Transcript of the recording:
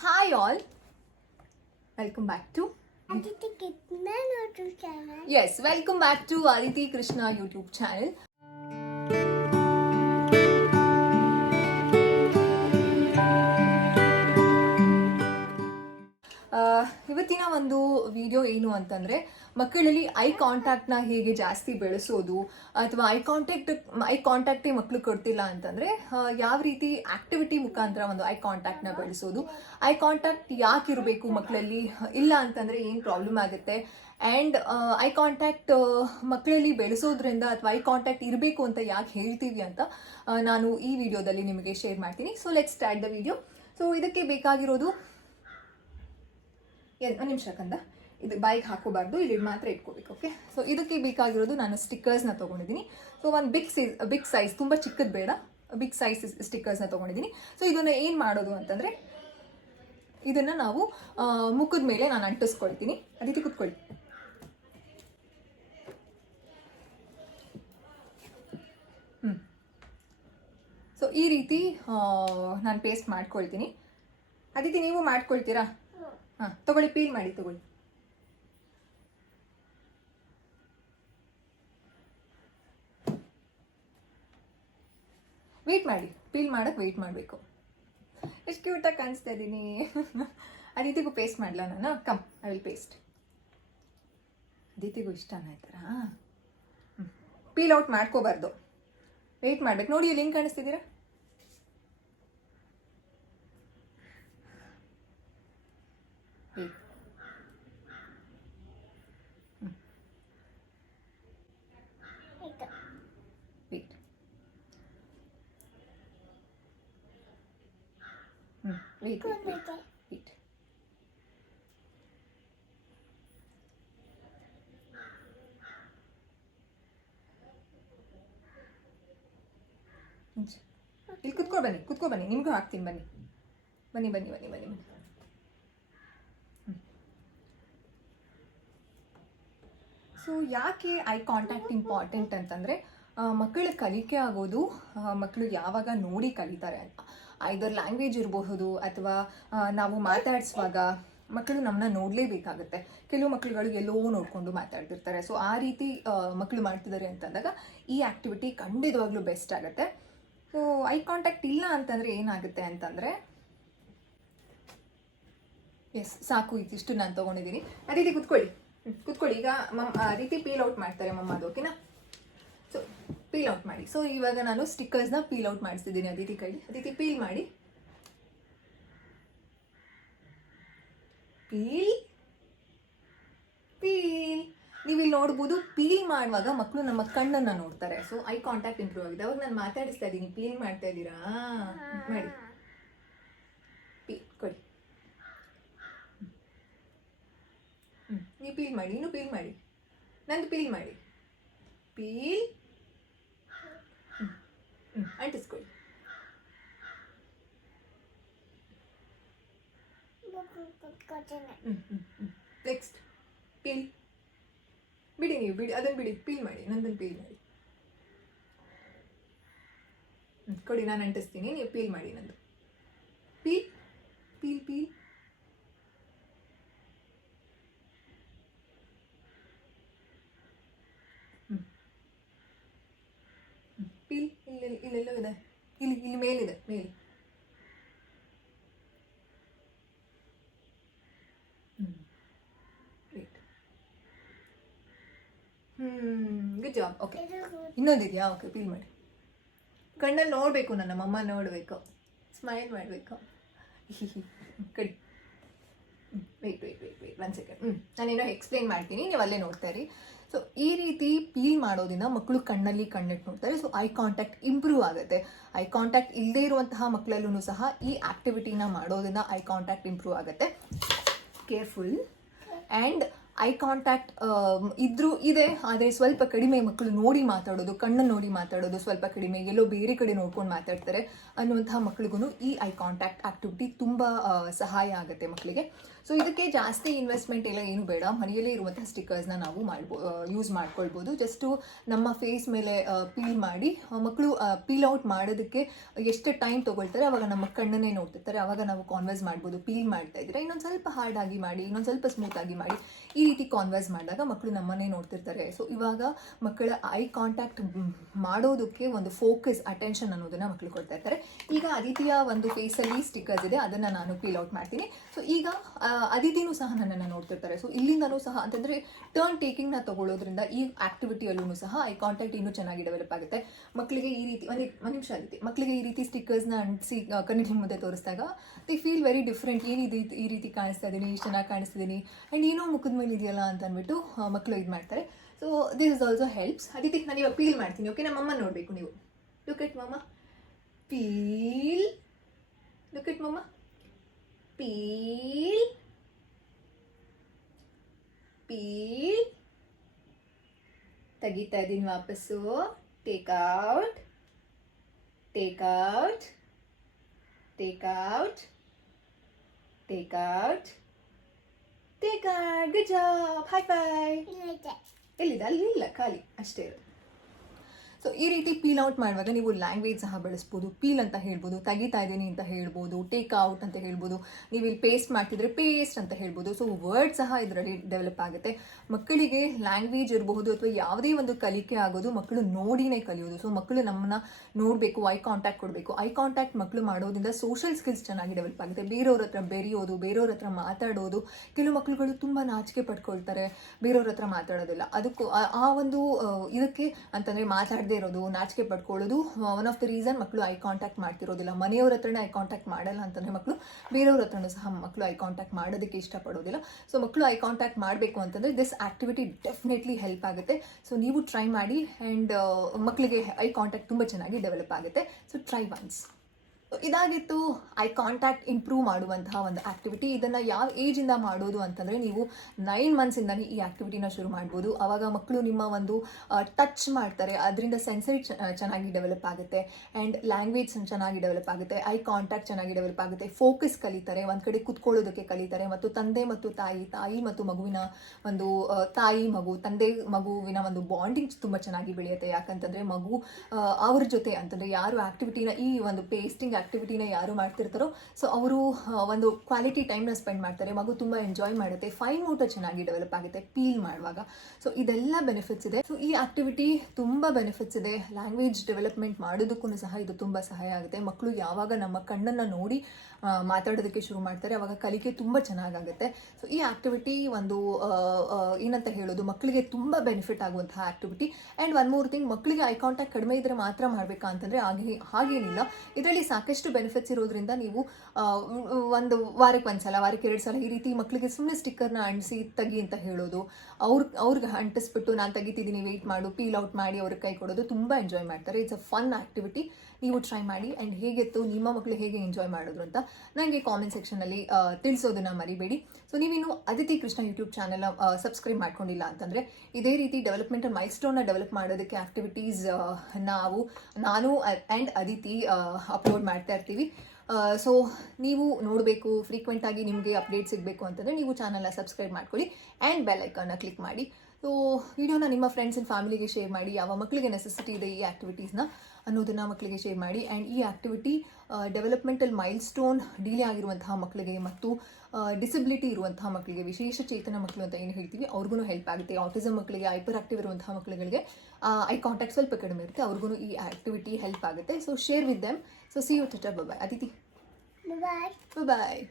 Hi all, welcome back to Aditi Krishna YouTube channel. yes, welcome back to Aditi Krishna YouTube channel. ಇವತ್ತಿನ ಒಂದು video ಏನು ಅಂತಂದರೆ ಮಕ್ಕಳಲ್ಲಿ I ಕಾಂಟ್ಯಾಕ್ಟ್ನ ಹೇಗೆ ಜಾಸ್ತಿ ಬೆಳೆಸೋದು ಅಥವಾ ಐ ಕಾಂಟ್ಯಾಕ್ಟೇ ಮಕ್ಕಳು ಕೊಡ್ತಿಲ್ಲ ಅಂತಂದರೆ ಯಾವ ರೀತಿ ಆಕ್ಟಿವಿಟಿ ಮುಖಾಂತರ ಒಂದು ಐ ಕಾಂಟ್ಯಾಕ್ಟ್ನ ಬೆಳೆಸೋದು, ಐ ಕಾಂಟ್ಯಾಕ್ಟ್ ಯಾಕೆ ಇರಬೇಕು ಮಕ್ಕಳಲ್ಲಿ, ಇಲ್ಲ ಅಂತಂದರೆ ಏನು ಪ್ರಾಬ್ಲಮ್ ಆಗುತ್ತೆ, ಆ್ಯಂಡ್ ಐ ಕಾಂಟ್ಯಾಕ್ಟ್ ಮಕ್ಕಳಲ್ಲಿ ಬೆಳೆಸೋದ್ರಿಂದ ಅಥವಾ ಐ ಕಾಂಟ್ಯಾಕ್ಟ್ ಇರಬೇಕು ಅಂತ ಯಾಕೆ ಹೇಳ್ತೀವಿ ಅಂತ ನಾನು ಈ ವಿಡಿಯೋದಲ್ಲಿ ನಿಮಗೆ ಶೇರ್ ಮಾಡ್ತೀನಿ. So let's start the video. So ಇದಕ್ಕೆ ಬೇಕಾಗಿರೋದು ಒಂದು ನಿಮಿಷ ಕಂದ, ಇದು ಬೈಕ್ ಹಾಕೋಬಾರ್ದು, ಇಲ್ಲಿ ಮಾತ್ರ ಇಟ್ಕೋಬೇಕು. ಓಕೆ, ಸೊ ಇದಕ್ಕೆ ಬೇಕಾಗಿರೋದು ನಾನು ಸ್ಟಿಕ್ಕರ್ಸ್ನ ತೊಗೊಂಡಿದ್ದೀನಿ. ಸೊ ಒಂದು ಬಿಗ್ ಸೈಜ್, ತುಂಬ ಚಿಕ್ಕದು ಬೇಡ, ಬಿಗ್ ಸೈಜ್ ಸ್ಟಿಕ್ಕರ್ಸ್ನ ತೊಗೊಂಡಿದ್ದೀನಿ. ಸೊ ಇದನ್ನು ಏನು ಮಾಡೋದು ಅಂತಂದರೆ ಇದನ್ನು ನಾವು ಮುಖದ ಮೇಲೆ ನಾನು ಅಂಟಿಸ್ಕೊಳ್ತೀನಿ. ಅದಕ್ಕೆ ಕೂತ್ಕೊಳ್ಳಿ. ಸೊ ಈ ರೀತಿ ನಾನು ಪೇಸ್ಟ್ ಮಾಡ್ಕೊಳ್ತೀನಿ. ಅದಿತಿ ನೀವು ಮಾಡ್ಕೊಳ್ತೀರಾ? ಹಾಂ, ತಗೊಳ್ಳಿ, ಪೀಲ್ ಮಾಡಿ ತಗೊಳ್ಳಿ. ವೆಯ್ಟ್ ಮಾಡಿ, ಪೀಲ್ ಮಾಡೋಕ್ಕೆ ವೆಯ್ಟ್ ಮಾಡಬೇಕು. ಎಷ್ಟು ಕ್ಯೂಟಾಗಿ ಕಾಣಿಸ್ತಾ ಇದ್ದೀನಿ. ಅದಿತಿಗೂ ಪೇಸ್ಟ್ ಮಾಡಲ ನಾನು? Come, I will paste. ಅದಿತಿಗೂ ಇಷ್ಟನಾ ಈ ಥರ? ಪೀಲ್ ಔಟ್ ಮಾಡ್ಕೋಬಾರ್ದು, ವೆಯ್ಟ್ ಮಾಡ್ಬೇಕು. ನೋಡಿ, ಇಲ್ಲಿ ಹೆಂಗೆ ಕಾಣಿಸ್ತಿದ್ದೀರಾ? Wait, wait, wait. ಇಲ್ಲಿ ಕುತ್ಕೊ ಬನ್ನಿ, ನಿಮಗೂ ಹಾಕ್ತೀನಿ, ಬನ್ನಿ. ಸೊ ಯಾಕೆ ಐ ಕಾಂಟ್ಯಾಕ್ಟ್ ಇಂಪಾರ್ಟೆಂಟ್ ಅಂತಂದರೆ ಮಕ್ಕಳ ಕಲಿಕೆ ಆಗೋದು ಮಕ್ಕಳು ಯಾವಾಗ ನೋಡಿ ಕಲಿತಾರೆ ಅಂತ. ಐದರ್ ಲ್ಯಾಂಗ್ವೇಜ್ ಇರಬಹುದು ಅಥವಾ ನಾವು ಮಾತಾಡಿಸುವಾಗ ಮಕ್ಕಳು ನಮ್ಮನ್ನ ನೋಡಲೇಬೇಕಾಗುತ್ತೆ. ಕೆಲವು ಮಕ್ಕಳುಗಳು ಎಲ್ಲೋ ನೋಡಿಕೊಂಡು ಮಾತಾಡ್ತಿರ್ತಾರೆ. ಸೊ ಆ ರೀತಿ ಮಕ್ಕಳು ಮಾಡ್ತಿದ್ದಾರೆ ಅಂತಂದಾಗ ಈ ಆ್ಯಕ್ಟಿವಿಟಿ ಖಂಡಿತವಾಗ್ಲೂ ಬೆಸ್ಟ್ ಆಗುತ್ತೆ. ಸೊ ಐ ಕಾಂಟ್ಯಾಕ್ಟ್ ಇಲ್ಲ ಅಂತಂದರೆ ಏನಾಗುತ್ತೆ ಅಂತಂದರೆ, ಎಸ್ ಸಾಕು, ಇದಿಷ್ಟು ನಾನು ತೊಗೊಂಡಿದ್ದೀನಿ. ಅದೇ ರೀತಿ ಕುತ್ಕೊಳ್ಳಿ. ಈಗ ರೀತಿ ಪೀಲ್ ಔಟ್ ಮಾಡ್ತಾರೆ ಅದು, ಓಕೆನಾ? ಸೊ ಪೀಲ್ ಔಟ್ ಮಾಡಿ. ಸೊ ಇವಾಗ ನಾನು ಸ್ಟಿಕ್ಕರ್ಸ್ನ ಪೀಲ್ ಔಟ್ ಮಾಡಿಸ್ತಿದ್ದೀನಿ ಅದಿತಿ ಕೈಲಿ. ಅದಿತಿ ಪೀಲ್ ಮಾಡಿ. ಪೀಲ್. ನೀವಿಲ್ಲಿ ನೋಡ್ಬೋದು, ಪೀಲ್ ಮಾಡುವಾಗ ಮಕ್ಕಳು ನಮ್ಮ ಕಣ್ಣನ್ನು ನೋಡ್ತಾರೆ. ಸೊ ಐ ಕಾಂಟ್ಯಾಕ್ಟ್ ಇಂಪ್ರೂವ್ ಆಗಿದೆ. ಅವಾಗ ನಾನು ಮಾತಾಡಿಸ್ತಾ ಇದ್ದೀನಿ, ಪೀಲ್ ಮಾಡ್ತಾ ಇದ್ದೀರಾ ಮಾಡಿ. ಪೀಲ್ ಕೊಡಿ. ನೀವು ಪೀಲ್ ಮಾಡಿ, ಇನ್ನೂ ಪೀಲ್ ಮಾಡಿ, ನಂದು ಪೀಲ್ ಮಾಡಿ. ಪೀಲ್. ಅಂಟಿಸ್ಕೊಳ್ಳಿ. Next peel. ಬಿಡಿ, ನೀವು ಬಿಡಿ, ಅದನ್ನು ಬಿಡಿ, ಪೀಲ್ ಮಾಡಿ, ನಂದನ್ನು ಪೀಲ್ ಮಾಡಿ. ಕೊಡಿ, ನಾನು ಅಂಟಿಸ್ತೀನಿ, ನೀವು ಪೀಲ್ ಮಾಡಿ ನಂದು. Peel peel peel. ಪೀಲ್. ಇಲ್ಲೆಲ್ಲೋ ಇದೆ, ಇಲ್ಲಿ ಮೇಲಿದೆ, ಮೇಲೆ. Good job. ಓಕೆ, ಇನ್ನೊಂದಿದೆಯಾ? ಓಕೆ, ಪೀಲ್ ಮಾಡಿ. ಕಣ್ಣಲ್ಲಿ ನೋಡಬೇಕು, ನನ್ನ ಮಮ್ಮ ನೋಡಬೇಕು, ಸ್ಮೈಲ್ ಮಾಡಬೇಕು. ಕಡಿ. Weight 1 second. ನಾನೇನೋ ಎಕ್ಸ್ಪ್ಲೇನ್ ಮಾಡ್ತೀನಿ, ನೀವು ಅಲ್ಲೇ ನೋಡ್ತಾ ಇರಿ. ಸೊ ಈ ರೀತಿ ಪೀಲ್ ಮಾಡೋದ್ರಿಂದ ಮಕ್ಕಳು ಕಣ್ಣಲ್ಲಿ ಕಣ್ಣಿಟ್ಟು ನೋಡ್ತಾರೆ. ಸೊ ಐ ಕಾಂಟ್ಯಾಕ್ಟ್ ಇಂಪ್ರೂವ್ ಆಗುತ್ತೆ. ಐ ಕಾಂಟ್ಯಾಕ್ಟ್ ಇಲ್ಲದೇ ಇರುವಂತಹ ಮಕ್ಕಳಲ್ಲೂ ಸಹ ಈ ಆ್ಯಕ್ಟಿವಿಟಿನ ಮಾಡೋದ್ರಿಂದ ಐ ಕಾಂಟ್ಯಾಕ್ಟ್ ಇಂಪ್ರೂವ್ ಆಗುತ್ತೆ. ಕೇರ್ಫುಲ್. ಆ್ಯಂಡ್ ಐ ಕಾಂಟ್ಯಾಕ್ಟ್ ಇದೆ, ಆದರೆ ಸ್ವಲ್ಪ ಕಡಿಮೆ ಮಕ್ಕಳು ನೋಡಿ ಮಾತಾಡೋದು, ಕಣ್ಣನ್ನು ನೋಡಿ ಮಾತಾಡೋದು ಸ್ವಲ್ಪ ಕಡಿಮೆ, ಎಲ್ಲೋ ಬೇರೆ ಕಡೆ ನೋಡ್ಕೊಂಡು ಮಾತಾಡ್ತಾರೆ ಅನ್ನುವಂತಹ ಮಕ್ಳಿಗೂ ಈ ಐ ಕಾಂಟ್ಯಾಕ್ಟ್ ಆಕ್ಟಿವಿಟಿ ತುಂಬ ಸಹಾಯ ಆಗುತ್ತೆ ಮಕ್ಕಳಿಗೆ. ಸೊ ಇದಕ್ಕೆ ಜಾಸ್ತಿ ಇನ್ವೆಸ್ಟ್ಮೆಂಟ್ ಎಲ್ಲ ಏನು ಬೇಡ, ಮನೆಯಲ್ಲೇ ಇರುವಂತಹ ಸ್ಟಿಕ್ಕರ್ಸ್ನ ನಾವು ಯೂಸ್ ಮಾಡ್ಕೊಳ್ಬೋದು. ಜಸ್ಟು ನಮ್ಮ ಫೇಸ್ ಮೇಲೆ ಪೀಲ್ ಮಾಡಿ, ಮಕ್ಕಳು ಪೀಲ್ ಔಟ್ ಮಾಡೋದಕ್ಕೆ ಎಷ್ಟು ಟೈಮ್ ತೊಗೊಳ್ತಾರೆ ಅವಾಗ ನಮ್ಮ ಕಣ್ಣನ್ನೇ ನೋಡ್ತಿರ್ತಾರೆ, ಅವಾಗ ನಾವು ಕಾನ್ವರ್ಸ್ ಮಾಡ್ಬೋದು. ಪೀಲ್ ಮಾಡ್ತಾ ಇದ್ರೆ ಇನ್ನೊಂದು ಸ್ವಲ್ಪ ಹಾರ್ಡ್ ಆಗಿ ಮಾಡಿ, ಇನ್ನೊಂದು ಸ್ವಲ್ಪ ಸ್ಮೂತ್ ಆಗಿ ಮಾಡಿ, ಈ ರೀತಿ ಕಾನ್ವರ್ಸ್ ಮಾಡಿದಾಗ ಮಕ್ಕಳು ನಮ್ಮನ್ನೇ ನೋಡ್ತಿರ್ತಾರೆ. ಸೊ ಇವಾಗ ಮಕ್ಕಳ ಐ ಕಾಂಟ್ಯಾಕ್ಟ್ ಮಾಡೋದಕ್ಕೆ ಒಂದು ಫೋಕಸ್, ಅಟೆನ್ಷನ್ ಅನ್ನೋದನ್ನ ಮಕ್ಕಳು ಕೊಡ್ತಾ ಇರ್ತಾರೆ. ಈಗ ಅದಿತಿಯ ಒಂದು ಫೇಸಲ್ಲಿ ಸ್ಟಿಕ್ಕರ್ಸ್ ಇದೆ, ಅದನ್ನು ನಾನು ಪೀಲ್ ಔಟ್ ಮಾಡ್ತೀನಿ. ಸೊ ಈಗ ಅದಿತಿನೂ ಸಹ ನನ್ನನ್ನು ನೋಡ್ತಿರ್ತಾರೆ. ಸೊ ಇಲ್ಲಿಂದನೂ ಸಹ ಅಂತಂದರೆ ಟರ್ನ್ ಟೇಕಿಂಗ್ನ ತಗೊಳ್ಳೋದ್ರಿಂದ ಈ ಆಕ್ಟಿವಿಟಿಯಲ್ಲೂ ಸಹ ಐ ಕಾಂಟ್ಯಾಕ್ಟ್ ಇನ್ನೂ ಚೆನ್ನಾಗಿ ಡೆವಲಪ್ ಆಗುತ್ತೆ. ಮಕ್ಕಳಿಗೆ ಈ ರೀತಿ ಒಂದು ನಿಮಿಷ ಆಗುತ್ತೆ, ಮಕ್ಕಳಿಗೆ ಈ ರೀತಿ ಸ್ಟಿಕ್ಕರ್ಸ್ನ ಅಂಟಿಸಿ ಕಣ್ಣಿನ ಮುಂದೆ ತೋರಿಸಿದಾಗ ದೇ ಫೀಲ್ ವೆರಿ ಡಿಫ್ರೆಂಟ್. ಏನಿದೆ ಈ ರೀತಿ ಕಾಣಿಸ್ತಾ ಇದ್ದೀನಿ, ಇಷ್ಟು ಚೆನ್ನಾಗಿ ಕಾಣಿಸ್ತಿದ್ದೀನಿ, ಆ್ಯಂಡ್ ಏನೋ ಮುಖದ ಮೇಲೆ ಇದೆಯಲ್ಲ ಅಂತ ಅಂದ್ಬಿಟ್ಟು ಮಕ್ಕಳು ಇದು ಮಾಡ್ತಾರೆ. So this is also helps. Aditi ನಾನು ಇವಾಗ ಪೀಲ್ ಮಾಡ್ತೀನಿ, ಓಕೆ? ನಮ್ಮಮ್ಮ ನೋಡಬೇಕು ನೀವು. ಲುಕ್ ಎಟ್ ಮಮ್ಮ, ಪೀಲ್. ಲುಕ್ ಎಟ್ ಮಮ್ಮ, ಪೀಲ್ ಪೀಲ್. ತೆಗಿತಾ ಇದ್ದೀನಿ ವಾಪಸ್ಸು. Take out, take out, take out, take out, take out. Good job, high five. ಎಲ್ಲಿದೆ? ಅಲ್ಲಿ ಇಲ್ಲ, ಖಾಲಿ ಅಷ್ಟೇ ಇರೋದು. ಸೊ ಈ ರೀತಿ ಪೀಲ್ ಔಟ್ ಮಾಡುವಾಗ ನೀವು ಲ್ಯಾಂಗ್ವೇಜ್ ಸಹ ಬಳಸ್ಬೋದು. ಪೀಲ್ ಅಂತ ಹೇಳ್ಬೋದು, ತೆಗಿತಾ ಇದ್ದೀನಿ ಅಂತ ಹೇಳ್ಬೋದು, ಟೇಕ್ ಔಟ್ ಅಂತ ಹೇಳ್ಬೋದು. ನೀವು ಇಲ್ಲಿ ಪೇಸ್ಟ್ ಮಾಡ್ತಿದ್ರೆ ಪೇಸ್ಟ್ ಅಂತ ಹೇಳ್ಬೋದು. ಸೊ ವರ್ಡ್ ಸಹ ಇದರಲ್ಲಿ ಡೆವಲಪ್ ಆಗುತ್ತೆ. ಮಕ್ಕಳಿಗೆ ಲ್ಯಾಂಗ್ವೇಜ್ ಇರಬಹುದು ಅಥವಾ ಯಾವುದೇ ಒಂದು ಕಲಿಕೆ ಆಗೋದು ಮಕ್ಕಳು ನೋಡಿನೇ ಕಲಿಯೋದು. ಸೊ ಮಕ್ಕಳು ನಮ್ಮನ್ನ ನೋಡಬೇಕು, ಐ ಕಾಂಟ್ಯಾಕ್ಟ್ ಕೊಡಬೇಕು. ಐ ಕಾಂಟ್ಯಾಕ್ಟ್ ಮಕ್ಕಳು ಮಾಡೋದ್ರಿಂದ ಸೋಷಿಯಲ್ ಸ್ಕಿಲ್ಸ್ ಚೆನ್ನಾಗಿ ಡೆವಲಪ್ ಆಗುತ್ತೆ. ಬೇರೆಯವ್ರ ಹತ್ರ ಬೆರೆಯೋದು, ಬೇರೆಯವ್ರ ಹತ್ರ ಮಾತಾಡೋದು. ಕೆಲವು ಮಕ್ಕಳುಗಳು ತುಂಬ ನಾಚಿಕೆ ಪಡ್ಕೊಳ್ತಾರೆ, ಬೇರೆಯವ್ರ ಹತ್ರ ಮಾತಾಡೋದಿಲ್ಲ. ಅದಕ್ಕೂ ಆ ಒಂದು ಇದಕ್ಕೆ ಅಂತಂದರೆ ಮಾತಾಡದೇ ಇರೋದು, ನಾಚಿಕೆ ಪಡ್ಕೊಳ್ಳೋದು ಒನ್ ಆಫ್ ದ ರೀಸನ್ ಮಕ್ಕಳು ಐ ಕಾಂಟ್ಯಾಕ್ಟ್ ಮಾಡ್ತಿರೋದಿಲ್ಲ. ಮನೆಯವ್ರ ಹತ್ರನೇ ಐ ಕಾಂಟ್ಯಾಕ್ಟ್ ಮಾಡಲ್ಲ ಅಂತಂದರೆ ಮಕ್ಕಳು ಬೇರೆಯವ್ರ ಹತ್ರನೂ ಸಹ ಮಕ್ಕಳು ಐ ಕಾಂಟ್ಯಾಕ್ಟ್ ಮಾಡೋದಕ್ಕೆ ಇಷ್ಟಪಡೋದಿಲ್ಲ. ಸೊ ಮಕ್ಕಳು ಐ ಕಾಂಟ್ಯಾಕ್ಟ್ ಮಾಡಬೇಕು ಅಂತಂದರೆ ದಿಸ್ ಆಕ್ಟಿವಿಟಿ ಡೆಫಿನೆಟ್ಲಿ ಹೆಲ್ಪ್ ಆಗುತ್ತೆ. ಸೊ ನೀವು ಟ್ರೈ ಮಾಡಿ, ಆ್ಯಂಡ್ ಮಕ್ಕಳಿಗೆ ಐ ಕಾಂಟ್ಯಾಕ್ಟ್ ತುಂಬ ಚೆನ್ನಾಗಿ ಡೆವಲಪ್ ಆಗುತ್ತೆ. So try once. ಇದಾಗಿತ್ತು ಐ ಕಾಂಟ್ಯಾಕ್ಟ್ ಇಂಪ್ರೂವ್ ಮಾಡುವಂತಹ ಒಂದು ಆ್ಯಕ್ಟಿವಿಟಿ. ಇದನ್ನು ಯಾವ ಏಜಿಂದ ಮಾಡೋದು ಅಂತಂದರೆ ನೀವು 9 ಮಂತ್ಸಿಂದನೇ ಈ ಆ್ಯಕ್ಟಿವಿಟಿನ ಶುರು ಮಾಡ್ಬೋದು. ಆವಾಗ ಮಕ್ಕಳು ನಿಮ್ಮ ಒಂದು ಟಚ್ ಮಾಡ್ತಾರೆ, ಅದರಿಂದ ಸೆನ್ಸರಿ ಚೆನ್ನಾಗಿ ಡೆವಲಪ್ ಆಗುತ್ತೆ, ಆ್ಯಂಡ್ ಲ್ಯಾಂಗ್ವೇಜ್ ಚೆನ್ನಾಗಿ ಡೆವಲಪ್ ಆಗುತ್ತೆ, ಐ ಕಾಂಟ್ಯಾಕ್ಟ್ ಚೆನ್ನಾಗಿ ಡೆವಲಪ್ ಆಗುತ್ತೆ, ಫೋಕಸ್ ಕಲಿತಾರೆ, ಒಂದು ಕಡೆ ಕುತ್ಕೊಳ್ಳೋದಕ್ಕೆ ಕಲಿತಾರೆ, ಮತ್ತು ತಂದೆ ಮತ್ತು ತಾಯಿ ಮತ್ತು ಮಗುವಿನ ಒಂದು ತಾಯಿ ಮಗು, ತಂದೆ ಮಗುವಿನ ಒಂದು ಬಾಂಡಿಂಗ್ ತುಂಬ ಚೆನ್ನಾಗಿ ಬೆಳೆಯುತ್ತೆ. ಯಾಕಂತಂದರೆ ಮಗು ಅವ್ರ ಜೊತೆ ಅಂತಂದರೆ ಯಾರು ಆ್ಯಕ್ಟಿವಿಟಿನ, ಈ ಒಂದು ಪೇಸ್ಟಿಂಗ್ ಆಕ್ಟಿವಿಟಿನ ಯಾರು ಮಾಡ್ತಿರ್ತಾರೋ ಸೊ ಅವರು ಒಂದು ಕ್ವಾಲಿಟಿ ಟೈಮ್ನ ಸ್ಪೆಂಡ್ ಮಾಡ್ತಾರೆ. ಮಗು ತುಂಬ ಎಂಜಾಯ್ ಮಾಡುತ್ತೆ, ಫೈನ್ ಮೋಟರ್ ಚೆನ್ನಾಗಿ ಡೆವಲಪ್ ಆಗುತ್ತೆ ಪೀಲ್ ಮಾಡುವಾಗ. ಸೊ ಇದೆಲ್ಲ ಬೆನಿಫಿಟ್ಸ್ ಇದೆ. ಸೊ ಈ ಆಕ್ಟಿವಿಟಿ ತುಂಬ ಬೆನಿಫಿಟ್ಸ್ ಇದೆ. ಲ್ಯಾಂಗ್ವೇಜ್ ಡೆವಲಪ್ಮೆಂಟ್ ಮಾಡೋದಕ್ಕೂ ಸಹ ಇದು ತುಂಬ ಸಹಾಯ ಆಗುತ್ತೆ. ಮಕ್ಕಳು ಯಾವಾಗ ನಮ್ಮ ಕಣ್ಣನ್ನು ನೋಡಿ ಮಾತಾಡೋದಕ್ಕೆ ಶುರು ಮಾಡ್ತಾರೆ ಅವಾಗ ಕಲಿಕೆ ತುಂಬ ಚೆನ್ನಾಗಾಗುತ್ತೆ. ಸೊ ಈ ಆಕ್ಟಿವಿಟಿ ಒಂದು ಏನಂತ ಹೇಳೋದು, ಮಕ್ಕಳಿಗೆ ತುಂಬ ಬೆನಿಫಿಟ್ ಆಗುವಂತಹ activity. And one more thing, ಮಕ್ಕಳಿಗೆ ಐ ಕಾಂಟ್ಯಾಕ್ಟ್ ಕಡಿಮೆ ಇದ್ದರೆ ಮಾತ್ರ ಮಾಡಬೇಕಾ ಅಂತಂದರೆ ಹಾಗೇನಿಲ್ಲ. ಇದರಲ್ಲಿ ಸಾಕಷ್ಟು ಬೆನಿಫಿಟ್ಸ್ ಇರೋದ್ರಿಂದ ನೀವು ಒಂದು ವಾರಕ್ಕೆ 1 ಸಲ, ವಾರಕ್ಕೆ 2 ಸಲ ಈ ರೀತಿ ಮಕ್ಕಳಿಗೆ ಸುಮ್ಮನೆ ಸ್ಟಿಕ್ಕರ್ನ ಅಂಟಿಸಿ ತೆಗಿ ಅಂತ ಹೇಳೋದು, ಅವ್ರಿಗೆ ಅಂಟಿಸ್ಬಿಟ್ಟು ನಾನು ತೆಗಿತಿದ್ದೀನಿ ವೆಯ್ಟ್ ಮಾಡು, ಪೀಲ್ ಔಟ್ ಮಾಡಿ ಅವ್ರಿಗೆ ಕೈ ಕೊಡೋದು, ತುಂಬ ಎಂಜಾಯ್ ಮಾಡ್ತಾರೆ. It's a fun activity. ನೀವು ಟ್ರೈ ಮಾಡಿ, ಆ್ಯಂಡ್ ಹೇಗಿತ್ತು, ನಿಮ್ಮ ಮಕ್ಕಳು ಹೇಗೆ ಎಂಜಾಯ್ ಮಾಡಿದ್ರು ಅಂತ ನನಗೆ ಕಾಮೆಂಟ್ ಸೆಕ್ಷನಲ್ಲಿ ತಿಳಿಸೋದನ್ನು ಮರಿಬೇಡಿ. ಸೊ ನೀವಿನ್ನು Aditi Krishna YouTube channel subscribe ಮಾಡ್ಕೊಂಡಿಲ್ಲ ಅಂತಂದರೆ ಇದೇ ರೀತಿ ಡೆವಲಪ್ಮೆಂಟಲ್ ಮೈಲ್ಸ್ಟೋನ್ನ ಡೆವಲಪ್ ಮಾಡೋದಕ್ಕೆ ಆ್ಯಕ್ಟಿವಿಟೀಸ್ ನಾನು ಆ್ಯಂಡ್ ಅದಿತಿ ಅಪ್ಲೋಡ್ ಮಾಡ್ತಾ ಇರ್ತೀವಿ. ಸೊ ನೀವು ನೋಡಬೇಕು, ಫ್ರೀಕ್ವೆಂಟಾಗಿ ನಿಮಗೆ ಅಪ್ಡೇಟ್ ಸಿಗಬೇಕು ಅಂತಂದರೆ ನೀವು ಚಾನಲ್ನ ಸಬ್ಸ್ಕ್ರೈಬ್ ಮಾಡ್ಕೊಳ್ಳಿ ಆ್ಯಂಡ್ ಬೆಲ್ ಐಕಾನ್ನ ಕ್ಲಿಕ್ ಮಾಡಿ. ಸೊ ವಿಡಿಯೋನ ನಿಮ್ಮ ಫ್ರೆಂಡ್ಸ್ ಆ್ಯಂಡ್ ಫ್ಯಾಮಿಲಿಗೆ ಶೇರ್ ಮಾಡಿ. ಯಾವ ಮಕ್ಕಳಿಗೆ ನೆಸೆಸಿಟಿ ಇದೆ ಈ ಆ್ಯಕ್ಟಿವಿಟೀಸ್ನ ಅನ್ನೋದನ್ನು ಮಕ್ಕಳಿಗೆ ಶೇರ್ ಮಾಡಿ. ಆ್ಯಂಡ್ ಈ ಆ್ಯಕ್ಟಿವಿಟಿ ಡೆವಲಪ್ಮೆಂಟಲ್ ಮೈಲ್ಸ್ಟೋನ್ ಡಿಲೇ ಆಗಿರುವಂತಹ ಮಕ್ಕಳಿಗೆ ಮತ್ತು ಡಿಸಬಿಲಿಟಿ ಇರುವಂತಹ ಮಕ್ಕಳಿಗೆ, ವಿಶೇಷ ಚೇತನ ಮಕ್ಕಳು ಅಂತ ಏನು ಹೇಳ್ತೀವಿ, ಅವ್ರಿಗೂ ಹೆಲ್ಪ್ ಆಗುತ್ತೆ. ಆಟಿಸಮ್ ಮಕ್ಕಳಿಗೆ, ಹೈಪರ್ ಆಕ್ಟಿವ್ ಇರುವಂತಹ ಮಕ್ಕಳುಗಳಿಗೆ ಐ ಕಾಂಟ್ಯಾಕ್ಟ್ ಸ್ವಲ್ಪ ಕಡಿಮೆ ಇರುತ್ತೆ, ಅವ್ರಿಗೂ ಈ ಆ್ಯಕ್ಟಿವಿಟಿ ಹೆಲ್ಪ್ ಆಗುತ್ತೆ. So share with them. So see you touch. Bye Aditi. Bye bye.